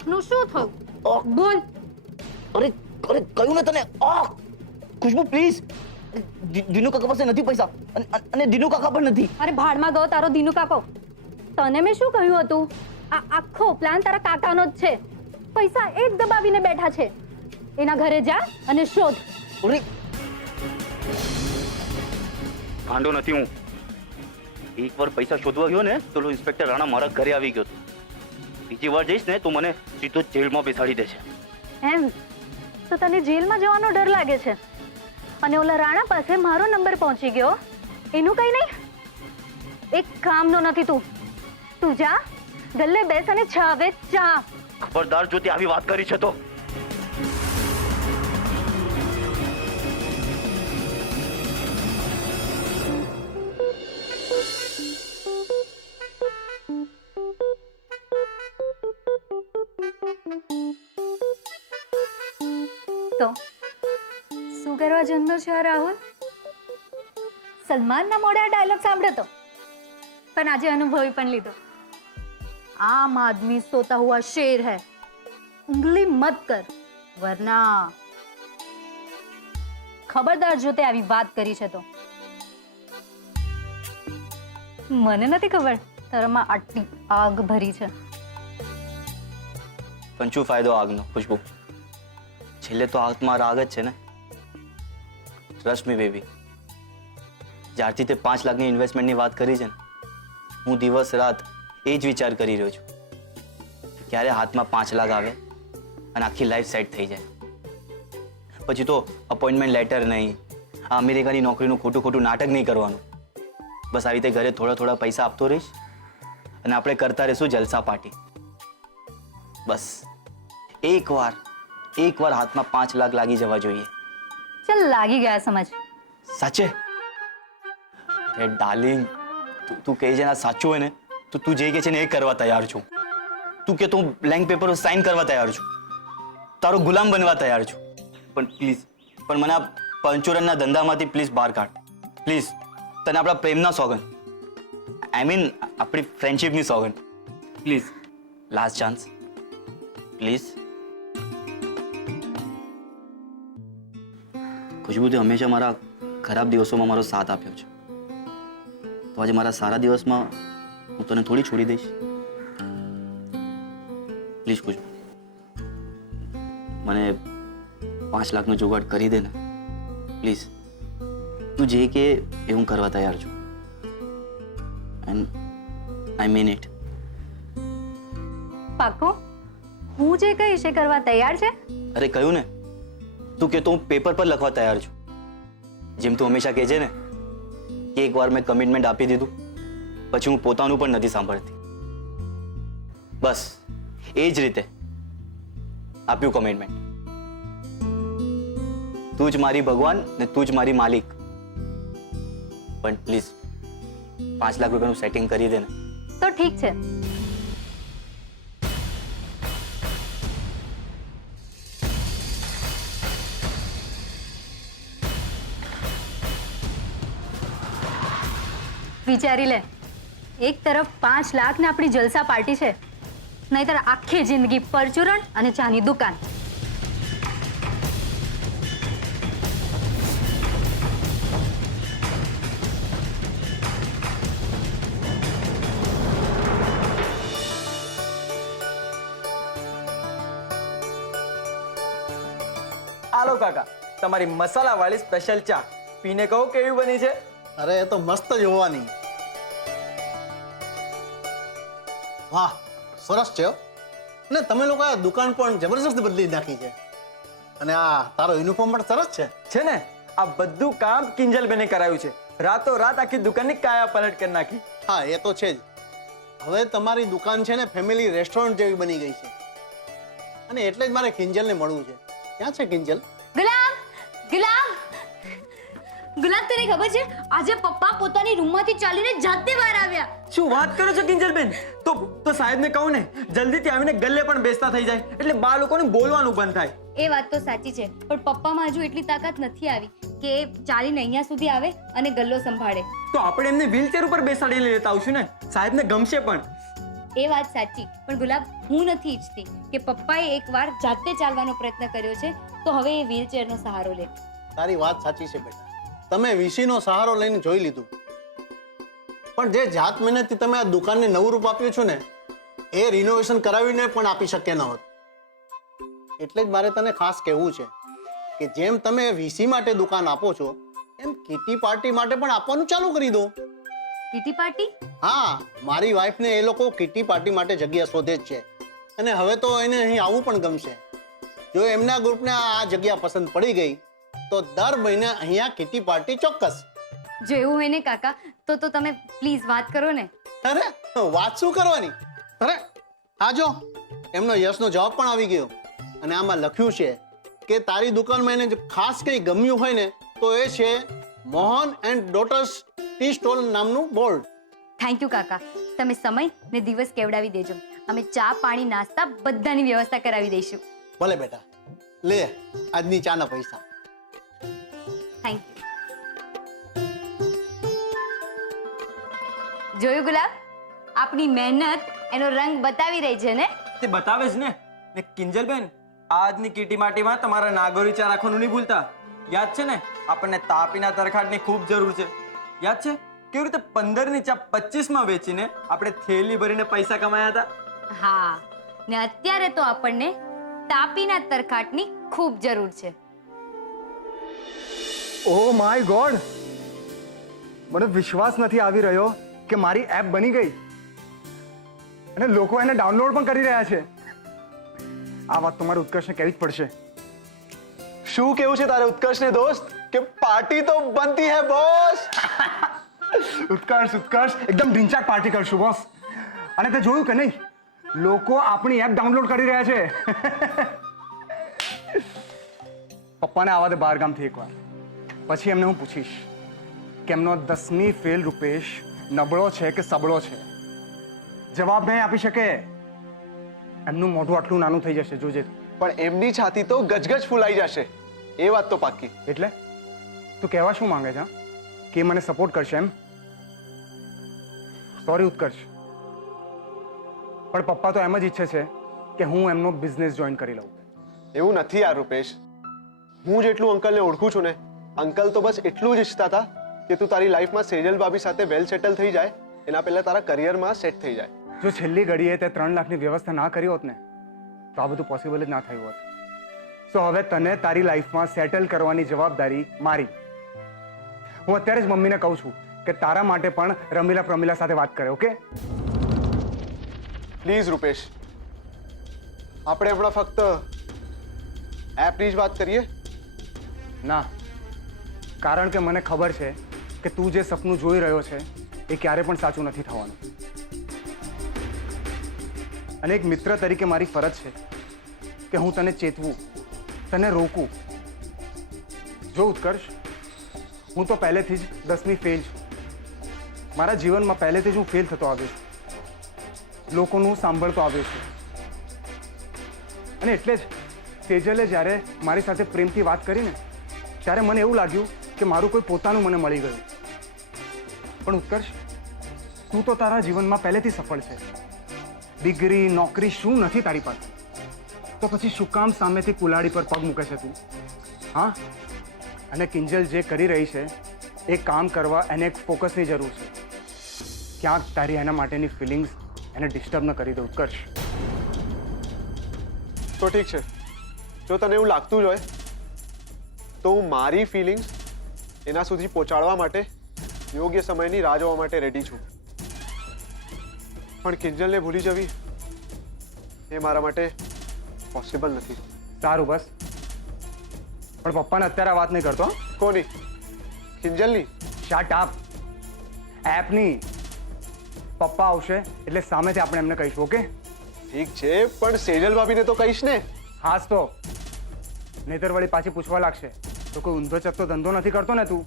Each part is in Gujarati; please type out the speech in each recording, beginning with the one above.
આંખનું શું થયું બોલ. અરે અરે કહ્યું ને તને. ખુશ્બુ પ્લીઝ, દીનુ કાકા પાસે નથી પૈસા અને દીનુ કાકા પણ નથી. અરે ભાડમાં ગયો તારો દીનુ કાકો. તને મેં શું કહ્યું હતું? આ આખો પ્લાન તારા કાકાનો જ છે. પૈસા એક દબાવીને બેઠા છે. એના ઘરે જા અને શોધ. અરે ગાંડો નથી હું. એકવાર પૈસા શોધવા ગયો ને તો ઇન્સ્પેક્ટર રાણા મારા ઘરે આવી ગયો. બીજી વાર જઈશ ને તો મને સીધો જેલમાં બેસાડી દેશે. એમ તો તને જેલમાં જવાનો ડર લાગે છે? અને ઓલા રાણા પાસે મારો નંબર પહોંચી ગયો એનું કઈ નહીં? એક કામનો નથી તું. તું જા ગલ્લે બેસ અને છાવે ચા. ખબરદાર જો તે આવી વાત કરી છે તો. તો શું કરવા જન્મ્યો છે આ રાહુલ? સલમાનના મોઢે આ ડાયલોગ સાંભળ્યો તો, પણ આજે અનુભવી પણ લીધો. આમ આદમી સોતા હુઆ શેર હૈ, ઉંગલી મત કર વરના. ખબરદાર જો તે આવી વાત કરી છે તો. મને નથી ખબર તારામાં આટલી આગ ભરી છે. પણ શું ફાયદો આગનો ખુશ્બુ? છેલ્લે તો આત્મા રાગ જ છે ને. ટ્રસ્ટ મી બેબી, જ્યારથી તે 5 લાખની ઇન્વેસ્ટમેન્ટની વાત કરી છે ને, હું દિવસ રાત એ જ વિચાર કરી રહ્યો છું ક્યારે હાથમાં 5 લાખ આવે અને આખી લાઈફ સેટ થઈ જાય. પછી તો અપોઇન્ટમેન્ટ લેટર નહીં, આ અમેરિકાની નોકરીનું ખોટું ખોટું નાટક નહીં કરવાનું. બસ આવી રીતે ઘરે થોડા થોડા પૈસા આપતો રહીશ અને આપણે કરતા રહીશું જલસા પાર્ટી. બસ એકવાર હાથમાં 5 લાખ લાગી જવા જોઈએ. ચલ લાગી ગયા સમજ. સાચે? અરે ડાર્લિંગ, તું કહે છે ને સાચું હોય ને તો તું જે કહે છે ને એ કરવા તૈયાર છું. તું કે તું બ્લેન્ક પેપર સાઇન કરવા તૈયાર છું, તારો ગુલામ બનવા તૈયાર છું. પણ પ્લીઝ, પણ મને આ પંચોરનના ધંધામાંથી પ્લીઝ બહાર કાઢ. પ્લીઝ, તને આપણા પ્રેમના સોગન, આઈ મીન આપણી ફ્રેન્ડશિપની સોગન. Please, last chance please. Khushbu, તે હંમેશા મારા ખરાબ દિવસોમાં મારો સાથ આપ્યો છે, તો આજે મારા સારા દિવસમાં હું તને થોડી છોડી દઈશ? પ્લીઝ ખુશ્બુ, મને 5 લાખનો જુગાડ કરી દે ને પ્લીઝ. તું જે કે એ હું કરવા તૈયાર છું. And I mean it. પાક્કો? હું જે કહીશ એ કરવા તૈયાર છે? અરે કહ્યું ને, તું કે તો હું પેપર પર લખવા તૈયાર છું. જેમ તું હંમેશા કહે છે ને કે એકવાર મેં કમિટમેન્ટ આપી દીધું પછી હું પોતાનું પણ નથી સાંભળતી. બસ એ જ રીતે આપ્યું કમિટમેન્ટ. તું જ મારી ભગવાન ને તું જ મારી માલિક. પણ પ્લીઝ 5 લાખ રૂપિયાનું સેટિંગ કરી દે ને. તો ઠીક છે. વિચારી લે, એક તરફ 5 લાખ ને આપણી જલસા પાર્ટી છે, નહીતર આખી જિંદગી પરચુરણ અને ચાની દુકાન. આલો કાકા, તમારી મસાલાવાળી સ્પેશિયલ ચા પીને કહો કેવી બની છે. અરે એ તો મસ્ત જ હોવાની. વાહ, સરસ છે. ને તમે લોકો આ દુકાન પણ જબરજસ્ત બદલી નાખી છે. અને આ તારો યુનિફોર્મ પણ સરસ છે. છે ને, આ બધું કામ કિંજલબેને કરાયું છે. રાતો રાત આખી દુકાનની કાયા પલટ કરી નાખી. હા, એ તો છે જ. હવે તમારી દુકાન છે ને ફેમિલી રેસ્ટોરન્ટ જેવી બની ગઈ છે. અને એટલે જ મારે કિંજલને મળવું છે. ક્યાં છે કિંજલ? ગુલાબ, તને ખબર છે આજે પપ્પા પોતાની રૂમમાંથી ચાલીને જાતે બહાર આવ્યા. શું વાત કરો છો કિંજલબેન? તો સાહેબને કહું ને જલ્દીથી આવીને ગલ્લે પણ બેસતા થઈ જાય, એટલે બા લોકોને બોલવાનું બંધ થાય. એ વાત તો સાચી છે, પણ પપ્પામાં હજુ એટલી તાકાત નથી આવી કે ચાલીને અહીંયા સુધી આવે અને ગલ્લો સંભાળે. તો આપણે એમને વ્હીલચેર ઉપર બેસાડીને લેતા આવશું ને, સાહેબને ગમશે પણ. એ વાત સાચી, પણ ગુલાબ હું નથી ઈચ્છતી કે પપ્પાએ એકવાર જાતે ચાલવાનો પ્રયત્ન કર્યો છે તો હવે એ વ્હીલચેરનો સહારો લે. તારી વાત સાચી છે બેટા. તમે વીસીનો સહારો લઈને જોઈ લીધું, પણ જે જાત મહેનતથી તમે આ દુકાનને નવું રૂપ આપ્યું છું ને, એ રિનોવેશન કરાવીને પણ આપી શક્ય ન હોત. એટલે જ મારે તને ખાસ કહેવું છે કે જેમ તમે વીસી માટે દુકાન આપો છો એમ કિટી પાર્ટી માટે પણ આપવાનું ચાલુ કરી દો. Kitty party? હા, મારી વાઈફને એ લોકો કિટી પાર્ટી માટે જગ્યા શોધે જ છે અને હવે તો એને અહીં આવવું પણ ગમશે. જો એમના ગ્રુપને આ જગ્યા પસંદ પડી ગઈ તો દર મહિને અહીંયા કિટી પાર્ટી ચોક્કસ. જો એવું હોય ને કાકા, તો તમે પ્લીઝ વાત કરો ને. અરે વાત શું કરવાની? અરે હા, જો એમનો યશનો જવાબ પણ આવી ગયો અને આમાં લખ્યું છે કે તારી દુકાનમાં એને ખાસ કંઈ ગમ્યું હોય ને તો એ છે Mohan and daughter's tea stall નામનું બોર્ડ. થેન્ક યુ કાકા, તમે સમય ને દિવસ કેવડાવી દેજો. અમે ચા પાણી નાસ્તા બધાની વ્યવસ્થા કરાવી દઈશું. ભલે બેટા, લે આજની ચાના પૈસા. Thank you. જોયું ગુલાબ, આપની મહેનત એનો રંગ બતાવી રહી છે ને. તે બતાવે જ ને. ને કિંજલબેન, આજની કીટી માટીમાં તમારા નાગોરી ચા રાખવાનું નહીં ભૂલતા. યાદ છે ને, આપણને તાપીના તરખાટની ખૂબ જરૂર છે. યાદ છે કેવી રીતે 15ની ચા 25માં વેચીને આપણે થેલી ભરીને પૈસા કમાયા હતા? હા, ને અત્યારે તો આપણને તાપીના તરખાટની ખૂબ જરૂર છે. ઓ માય ગોડ, મને વિશ્વાસ નથી આવી રહ્યો કે મારી એપ બની ગઈ અને લોકો એને ડાઉનલોડ પણ કરી રહ્યા છે. આ વાત તમારે ઉત્કર્ષને કહેવી જ પડશે. શું કેવું છે તારે ઉત્કર્ષને દોસ્ત કે પાર્ટી તો બનતી હે બોસ? ઉત્કર્ષ એકદમ ઢીંચાક પાર્ટી કરશું બોસ. અને તે જોયું કે નહીં, લોકો આપણી એપ ડાઉનલોડ કરી રહ્યા છે. પપ્પાને આવા દે બહાર ગામથી એકવાર, પછી એમને હું પૂછીશ કે એમનો 10મી ફેલ રૂપેશ નબળો છે કે સબળો છે. જવાબ નહીં આપી શકે. એમનું મોઢું આટલું નાનું થઈ જશે, જોજે. પણ એમની છાતી તો ગજગજ ફૂલાઈ જશે, એ વાત તો પાક્કી. એટલે તું કહેવા શું માંગે છે? કે મને સપોર્ટ કરશે એમ? સોરી ઉત્કર્ષ, પણ પપ્પા તો એમ જ ઈચ્છે છે કે હું એમનો બિઝનેસ જોઈન કરી લઉં. એવું નથી યાર રૂપેશ. હું જેટલું અંકલને ઓળખું છું ને, અંકલ તો બસ એટલું જ ઈચ્છતા હતા કે તું તારી લાઈફમાં સેજલ ભાભી સાથે વેલ સેટલ થઈ જાય, એના પહેલા તારા કરિયરમાં સેટ થઈ જાય. જો છેલ્લી ઘડીએ તે 3 લાખની વ્યવસ્થા ના કરી હોત ને તો આ બધું પોસિબલ જ ના થયું હોત. સો હવે તને તારી લાઈફમાં સેટલ કરવાની જવાબદારી મારી. હું અત્યારે જ મમ્મીને કહું છું કે તારા માટે પણ રમીલા પ્રમીલા સાથે વાત કરે. ઓકે પ્લીઝ રૂપેશ, આપણે હમણાં ફક્ત એપની જ વાત કરીએ. ના, કારણ કે મને ખબર છે કે તું જે સપનું જોઈ રહ્યો છે એ ક્યારે પણ સાચું નથી થવાનું. અને એક મિત્ર તરીકે મારી ફરજ છે કે હું તને ચેતવું, તને રોકું. જો ઉત્કર્ષ, હું તો પહેલેથી જ 10મી ફેલ છું. મારા જીવનમાં પહેલેથી જ હું ફેલ થતો આવ્યો છું, લોકોનું સાંભળતો આવ્યો છું. અને એટલે જ સેજલે જ્યારે મારી સાથે પ્રેમથી વાત કરીને ત્યારે મને એવું લાગ્યું કે મારું કોઈ પોતાનું મને મળી ગયું. પણ ઉત્કર્ષ, તું તો તારા જીવનમાં પહેલેથી સફળ છે. ડિગ્રી, નોકરી શું નથી તારી પાસે? તો પછી શું કામ સામેથી કુલાડી પર પગ મૂકે છે તું? હા, અને કિંજલ જે કરી રહી છે એ કામ કરવા એને એક ફોકસની જરૂર છે. ક્યાંક તારી એના માટેની ફિલિંગ્સ એને ડિસ્ટર્બ ન કરી દે ઉત્કર્ષ. તો ઠીક છે, જો તને એવું લાગતું જ હોય તો હું મારી ફિલિંગ્સ એના સુધી પહોંચાડવા માટે યોગ્ય સમયની રાહ જોવા માટે રેડી છું. પણ કિંજલને ભૂલી જવી એ મારા માટે પોસિબલ નથી. સારું બસ, પણ પપ્પાને અત્યારે આ વાત નહીં કરતો. કોની? કિંજલની? Shut up. એપની. પપ્પા આવશે એટલે સામેથી આપણે એમને કહીશું. ઓકે ઠીક છે, પણ સેજલ ભાભીને તો કહીશ ને. હાસ તો, નહીતર વળી પાછી પૂછવા લાગશે તો કોઈ ઊંધો ચકતો ધંધો નથી કરતો ને તું?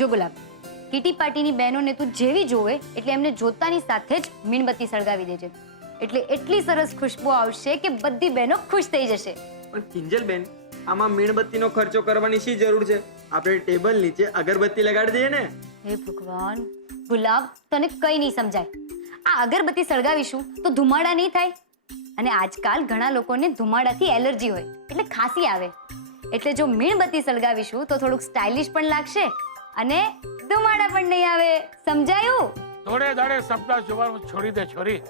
જો ગુલાબ, કીટી પાર્ટીની બહેનોને તું જેવી જોવે એટલે એમને જોતાની સાથે જ મીણબત્તી સળગાવી દેજે. એટલે એટલી સરસ ખુશ્બુ આવશે કે બધી બહેનો ખુશ થઈ જશે. પણ કિંજલબેન, આમાં મીણબત્તીનો ખર્ચો કરવાની શી જરૂર છે? આપણે ટેબલ નીચે અગરબત્તી લગાડી દઈએ ને. હે ભગવાન, ગુલાબ તને કઈ નહીં સમજાય. આ અગરબત્તી સળગાવીશું તો ધુમાડા નહીં થાય, અને આજકાલ ઘણા લોકોને ધુમાડાથી એલર્જી હોય એટલે ખાંસી આવે. એટલે જો મીણબત્તી સળગાવીશું તો થોડુંક સ્ટાઇલિશ પણ લાગશે અને ધુમાડા પણ નહીં આવે. સમજાયું? દોડે દાડે સપના જોવાનું છોડી દે છોરી,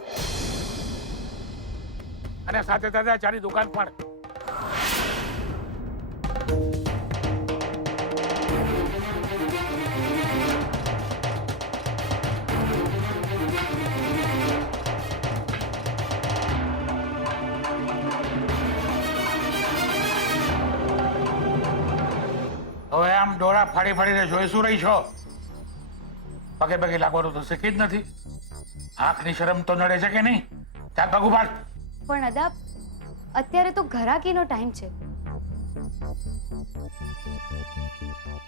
અને સાથે સાથે ચારી દુકાન પણ. હવે આમ ડોળા ફાડી ફાડીને જોઈ શું રહી છો? પગે પગે લાગવાનું તો શીખી જ નથી. આંખની શરમ તો નડે છે કે નહીં? ચાલ પગ ઉપાડ. પણ અદા, અત્યારે તો ઘરાકીનો ટાઈમ છે.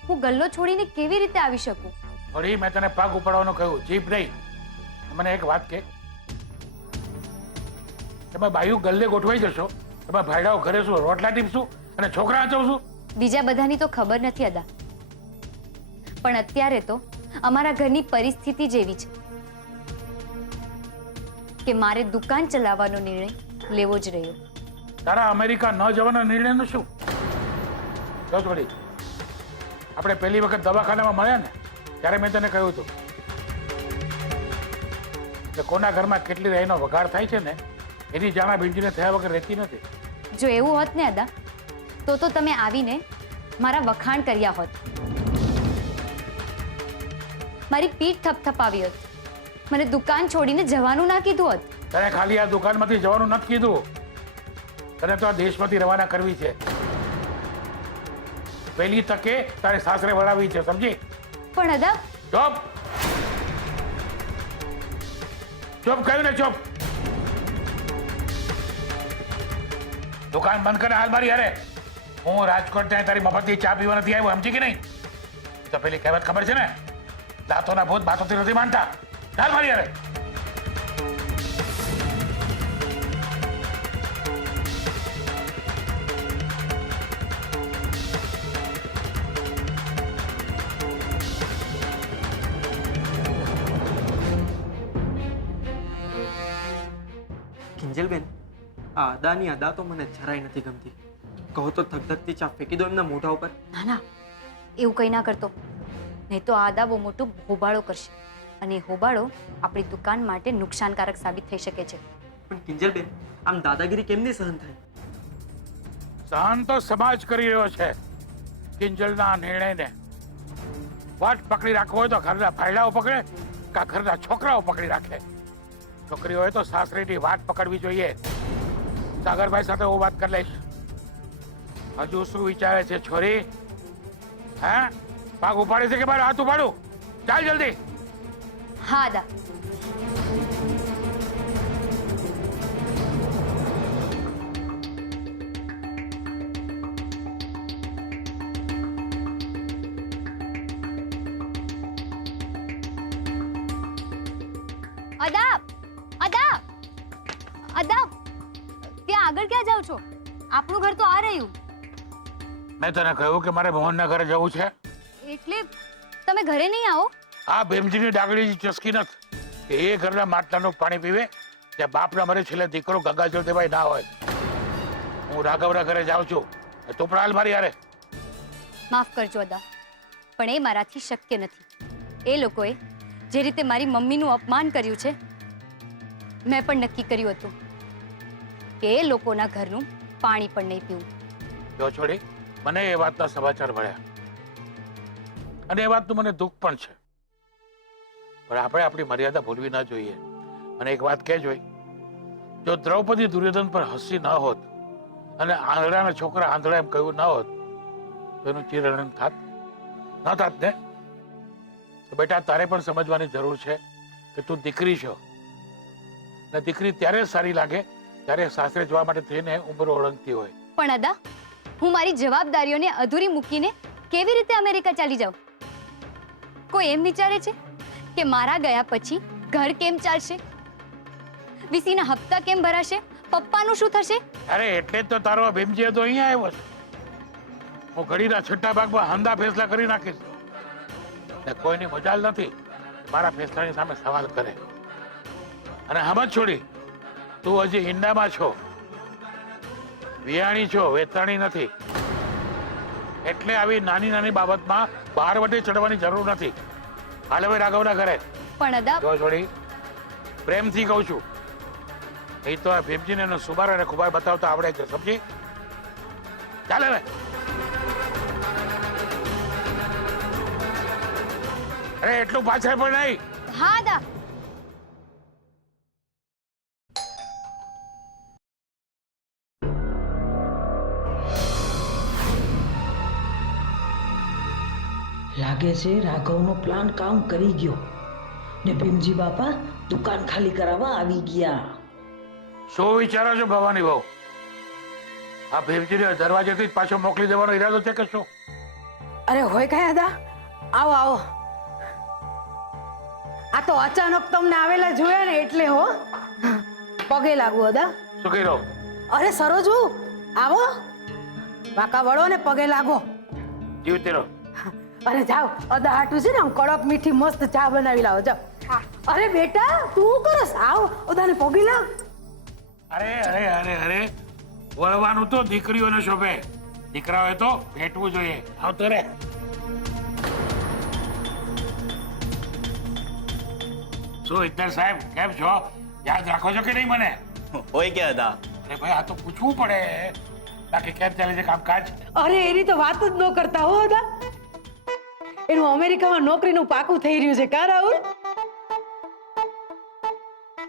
હું ગલ્લો છોડીને કેવી રીતે આવી શકું? વળી મેં તને પગ ઉપાડવાનું કહ્યું, જીભ નહીં. મને એક વાત કે, તમે બાયું ગલ્લે ગોઠવાઈ જશો, તમે ભાઈડાઓ ઘરે શું રોટલા ટીપશું અને છોકરા આચવશું? બીજા બધાની તો ખબર નથી અદા, પણ અત્યારે તો અમારા ઘરની પરિસ્થિતિ જેવી છે કે મારે દુકાન ચલાવવાનો નિર્ણય લેવો જ રહ્યો. તારા અમેરિકા ન જવાના નિર્ણયનું શું? જો થોડી, આપણે પહેલી વખત દવાખાનામાં મળ્યા ને ત્યારે મેં તને કહ્યું હતું કે કોના ઘરમાં કેટલી રહીનો વઘાર થાય છે ને એની જાણા ભીંજીને થયા વગર રહેતી નથી. જો એવું હોત ને અદા, તો તમે આવીને મારા વખાણ કર્યા હોત, મારી પીઠ થપથપાવી હોત, મને દુકાન છોડીને જવાનું ના કીધું હોત. તને ખાલી આ દુકાનમાંથી જવાનું નથી કીધું, તને તો આ દેશમાંથી રવાના કરવી છે. પહેલી તકે તારે સાસરે વળાવી છે, સમજી? પણ અદા, ચોપ ચોપ કહ્યું ને, ચોપ. દુકાન બંધ કરે હાલ મારી હારે. હું રાજકોટ ત્યાં તારી મફતની ચા પીવા નથી આવ્યો, સમજી કે નહીં? તો પેલી કહેવત ખબર છે ને, દાંતોના ભૂત બાતોથી નથી માનતા. ચાલ મારી હારે. કિંજલબેન, આ અદાની અદા તો મને જરાય નથી ગમતી. કહો તો ધગધગતી ચા ફેંકી દો એમના મોઢા ઉપર. ના ના, એવું કંઈ ના કરતો, નહીં તો આ અદા બહુ મોટું હોબાળો કરશે, અને એ હોબાળો આપણી દુકાન માટે નુકસાનકારક સાબિત થઈ શકે છે. પણ કિંજલબેન, આમ દાદાગીરી કેમ નહીં સહન થાય? સહન તો સમાજ કરી રહ્યો છે કિંજલના નિર્ણયને. વાટ પકડી રાખવો હોય તો ઘરના ભાઈડાઓ પકડે, કા ઘરના છોકરાઓ પકડી રાખે. છોકરી હોય તો સાસરીની વાટ પકડવી જોઈએ. સાગરભાઈ સાથે હું વાત કરી લઈશ. હજુ શું વિચારે છે છોરી? હા, પાગ ઉપાડે છે કે મારો હાથ ઉપાડું? ચાલ જલ્દી. હા અદા. અદા, અદા, અદા, ત્યાં આગળ ક્યાં જાઓ છો? આપણું ઘર તો આ રહ્યું. મેં તને કહ્યું કે મારે મોહનના ઘરે જવું છે. એટલે તમે ઘરે નહીં આવો? આ ભીમજીની ડાગડી ચસકી નથી કે એ ઘરના માટલાનું પાણી પીવે ત્યાં બાપના મરે છેલ્લે દીકરો ગંગાજળ દેવાય ના હોય. હું રાઘવના ઘરે જાઉં છું, તું પણ હાલ મારી હારે. માફ કરજો અદા, પણ એ મારાથી શક્ય નથી. એ લોકોએ જે રીતે મારી મમ્મીનું અપમાન કર્યું છે, મેં પણ નક્કી કર્યું હતું કે એ લોકોના ઘરનું પાણી પણ નહીં પીવું. જો છોડી, મને એ વાતના સમાચાર મળ્યા અને એ વાતનું મને દુઃખ પણ છે, પણ આપણે આપણી મર્યાદા ભૂલવી ના જોઈએ. મને એક વાત કહેજો, જો દ્રૌપદી દુર્યોધન પર હસી ન હોત અને આંધળાના છોકરા આંધળા એમ કહ્યું ન હોત તો એનું ચિરહરણ થાત ન થાત ને? તો બેટા, તારે પણ સમજવાની જરૂર છે કે તું દીકરી છો, ને દીકરી ત્યારે જ સારી લાગે જ્યારે સાસરે જવા માટે થઈને ઉંમરો ઓળંગતી હોય. પણ અદા, હું મારી જવાબદારીઓને અધૂરી મૂકીને કેવી રીતે અમેરિકા ચાલી જાઉં? કોઈ એમ વિચારે છે કે મારા ગયા પછી ઘર કેમ ચાલશે, વીસીના હપ્તા કેમ ભરાશે, પપ્પાનું શું થશે? અરે એટલે જ તો તારો ભીમજી તો અહીંયા આવ્યો છે. હું ઘડીના છઠ્ઠા ભાગમાં હંધા ફેસલા કરી નાખીશ ને કોઈની મજાલ નથી મારા ફેસલાની સામે સવાલ કરે. અને હમત છોડી, તું હજી ઈંડામાં છો, વિયાણી છો, વેચાણી નથી. એટલે આવી નાની નાની બાબતમાં બહાર વટે ચડવાની જરૂર નથી. હાલ હવે રાઘવના ઘરે. પણ અદા જો છોડી, પ્રેમથી કહું છું, એ તો આ ભીમજીને એનો સુબાર અને ખુબાર બતાવતા આવડે છે, સમજી? ચાલે હવે. અરે એટલું પાછળ પણ નહીં. હા અદા. લાગે છે રાઘવનો પ્લાન કામ કરી ગયો ને ભીમજી બાપા દુકાન ખાલી કરાવવા આવી ગયા. શું વિચારો છો ભવાની બહુ? આ ભીમજીને દરવાજેથી જ પાછો મોકલી દેવાનો ઈરાદો છે કે શું? અરે હોય કયા હતા? આવો આવો. આ તો અચાનક તમને આવેલા જોયા ને એટલે હો. પગે લાગુ હતા. શું કર્યો? અરે સરોજુ આવો, વાંકા વળો ને પગે લાગો. જીવતી રહો. અરે જાઓ, અદા હાટું છે ને આમ કડક મીઠી મસ્ત ચા બનાવી લાવો. જાઓ. અરે બેટા તું શું કરસ? આવો અદાને પગે લાગ. અરે અરે અરે અરે, વળવાનું તો દીકરીઓને શોભે, દીકરાઓએ તો ભેટવું જોઈએ. આવતો રે. શું ઇતર સાહેબ, કેમ છો? યાદ રાખો છો કે નહીં મને? હોય ક્યાં હતા? અરે ભાઈ, આ તો પૂછવું પડે. બાકી કેમ ચાલે છે કામકાજ? અરે એની તો વાત જ ન કરતા હો અદા. એનું અમેરિકામાં નોકરીનું પાકું થઈ રહ્યું છે. કા રાહુલ?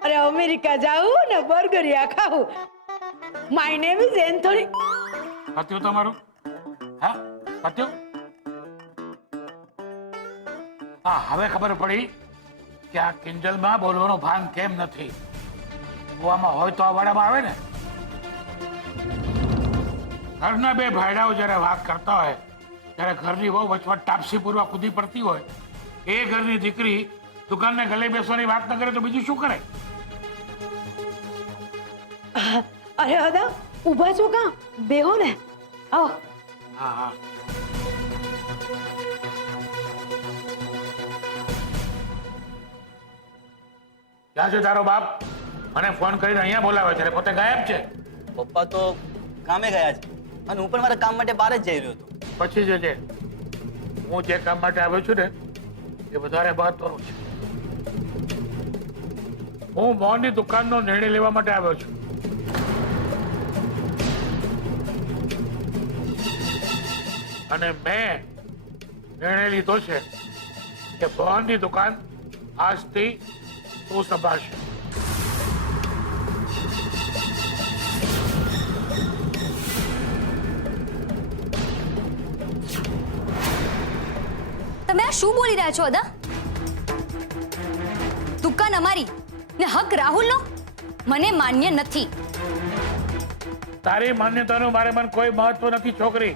અરે અમેરિકા જાવું ને બર્ગરિયા ખાવું. My name is Anthony. પત્યું તમારું? હા પત્યું? હા, હવે ખબર પડી કે આ કિંજલમાં બોલવાનો ભાન કેમ નથી. કુવામાં હોય તો આ વાડામાં આવે ને. ઘરના બે ભાઈડાઓ જ્યારે વાત કરતા હોય ત્યારે ઘરની વહુ વચમાં ટાપસી પૂર્વક કૂદી પડતી હોય, એ ઘરની દીકરી દુકાનને ગલે બેસવાની વાત ન કરે તો બીજું શું કરે? અરે અદા ઊભા છો કા? બેહો ને. આવો. હા હા. ક્યાં છે તારો બાપ? મને ફોન કરીને અહીંયા બોલાવે છે, પોતે ગાયબ છે. પપ્પા તો કામે ગયા છે અને હું પણ મારા કામ માટે બહાર જ જઈ રહ્યો હતો. પછી જજે. હું જે કામ માટે આવ્યો છું ને એ વધારે મહત્વનું છે. હું મોહનની દુકાનનો નિર્ણય લેવા માટે આવ્યો છું. અને મેં નિર્ણય લીધો છે કે મોહનની દુકાન આજથી તું સંભાળશે. તમે આ શું બોલી રહ્યા છો અદા? દુકાન અમારી ને હક રાહુલનો મને માન્ય નથી. તારી માન્યતાનું મારે મન કોઈ મહત્વ નથી છોકરી.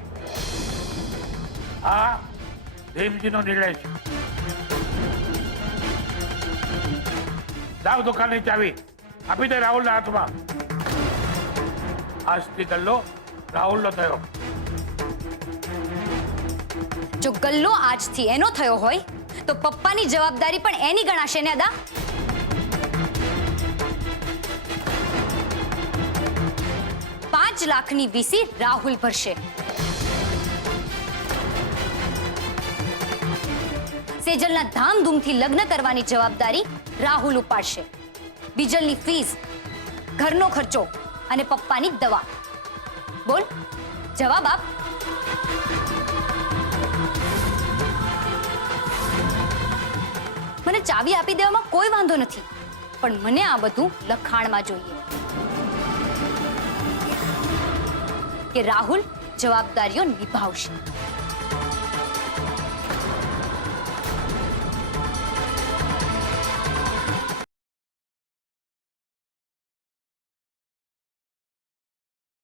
આ ભીમજીનો નિર્ણય છે. લાવ દુકાનની ચાવી, આપી દે રાહુલના હાથમાં. આજથી ગલ્લો રાહુલનો થયો. જો ગલ્લો આજથી એનો થયો હોય તો પપ્પાની જવાબદારી પણ એની ગણાશે ને અદા? ₹5 લાખની વીસી રાહુલ ભરશે. સેજલના ધામધૂમથી લગ્ન કરવાની જવાબદારી રાહુલ ઉપાડશે. બીજલની ફીસ, ઘરનો ખર્ચો અને પપ્પાની દવા. બોલ, જવાબ આપ. મને ચાવી આપી દેવામાં કોઈ વાંધો નથી, પણ મને આ બધું લખાણમાં જોઈએ કે રાહુલ જવાબદારીઓ નિભાવશે.